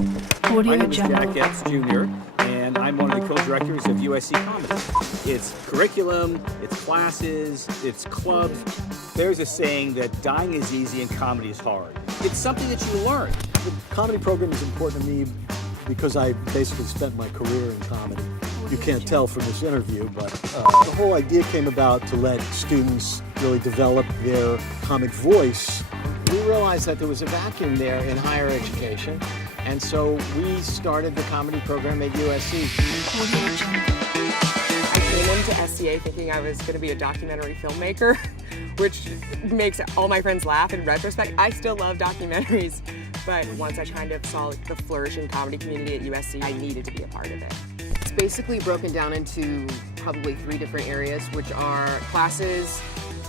My name is Jack Epps Jr., and I'm one of the co-directors of USC Comedy. It's curriculum, it's classes, it's clubs. There's a saying that dying is easy and comedy is hard. It's something that you learn. The comedy program is important to me because I basically spent my career in comedy. You can't tell from this interview, but the whole idea came about to let students really develop their comic voice. We realized that there was a vacuum there in higher education, and so we started the comedy program at USC. I came into SCA thinking I was going to be a documentary filmmaker, which makes all my friends laugh in retrospect. I still love documentaries, but once I kind of saw the flourishing comedy community at USC, I needed to be a part of it. It's basically broken down into probably 3 different areas, which are classes,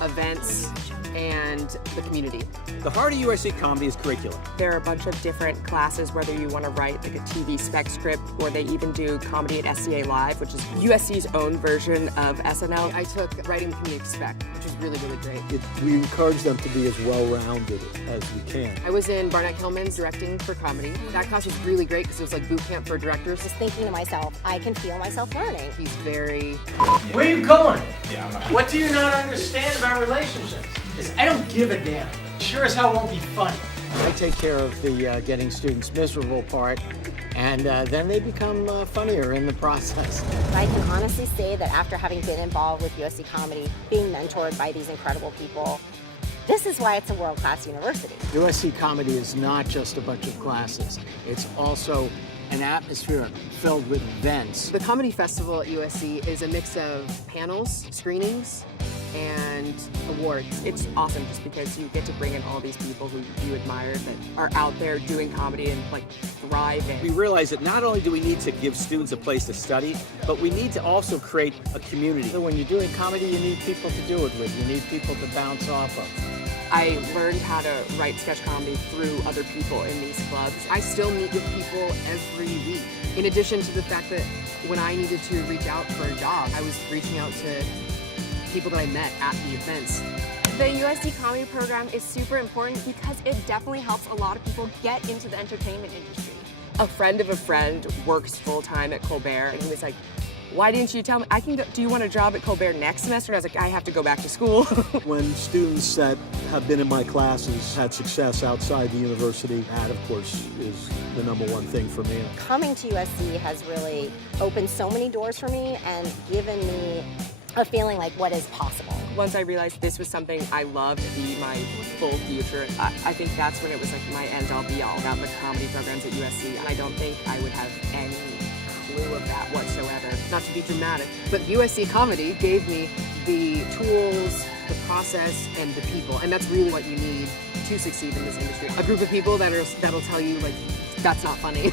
events, and the community. The heart of USC Comedy is curriculum. There are a bunch of different classes, whether you want to write like a TV spec script, or they even do comedy at SCA Live, which is USC's own version of SNL. I took writing comedic spec, which was really, really great. We encourage them to be as well-rounded as we can. I was in Barnett Hillman's directing for comedy. That class was really great because it was like boot camp for directors. Just thinking to myself, I can feel myself learning. He's very... Where are you going? What do you not understand about relationships? Because I don't give a damn. Sure as hell won't be funny. I take care of the getting students miserable part, and then they become funnier in the process. I can honestly say that after having been involved with USC Comedy, being mentored by these incredible people, this is why it's a world-class university. USC Comedy is not just a bunch of classes. It's also an atmosphere filled with events. The Comedy Festival at USC is a mix of panels, screenings, and awards. It's awesome just because you get to bring in all these people who you admire that are out there doing comedy and like thriving. We realize that not only do we need to give students a place to study, but we need to also create a community. So when you're doing comedy, you need people to do it with. You need people to bounce off of. I learned how to write sketch comedy through other people in these clubs. I still meet with people every week. In addition to the fact that when I needed to reach out for a job, I was reaching out to people that I met at the events. The USC Comedy program is super important because it definitely helps a lot of people get into the entertainment industry. A friend of a friend works full-time at Colbert, and he was like, why didn't you tell me? I can go, do you want a job at Colbert next semester? And I was like, I have to go back to school. When students that have been in my classes had success outside the university, that of course is the #1 thing for me. Coming to USC has really opened so many doors for me and given me a feeling like what is possible. Once I realized this was something I loved to be my full future, I think that's when it was like my end-all be-all about the comedy programs at USC. I don't think I would have any clue of that whatsoever. Not to be dramatic, but USC Comedy gave me the tools, the process, and the people, and that's really what you need to succeed in this industry. A group of people that'll tell you, like, that's not funny.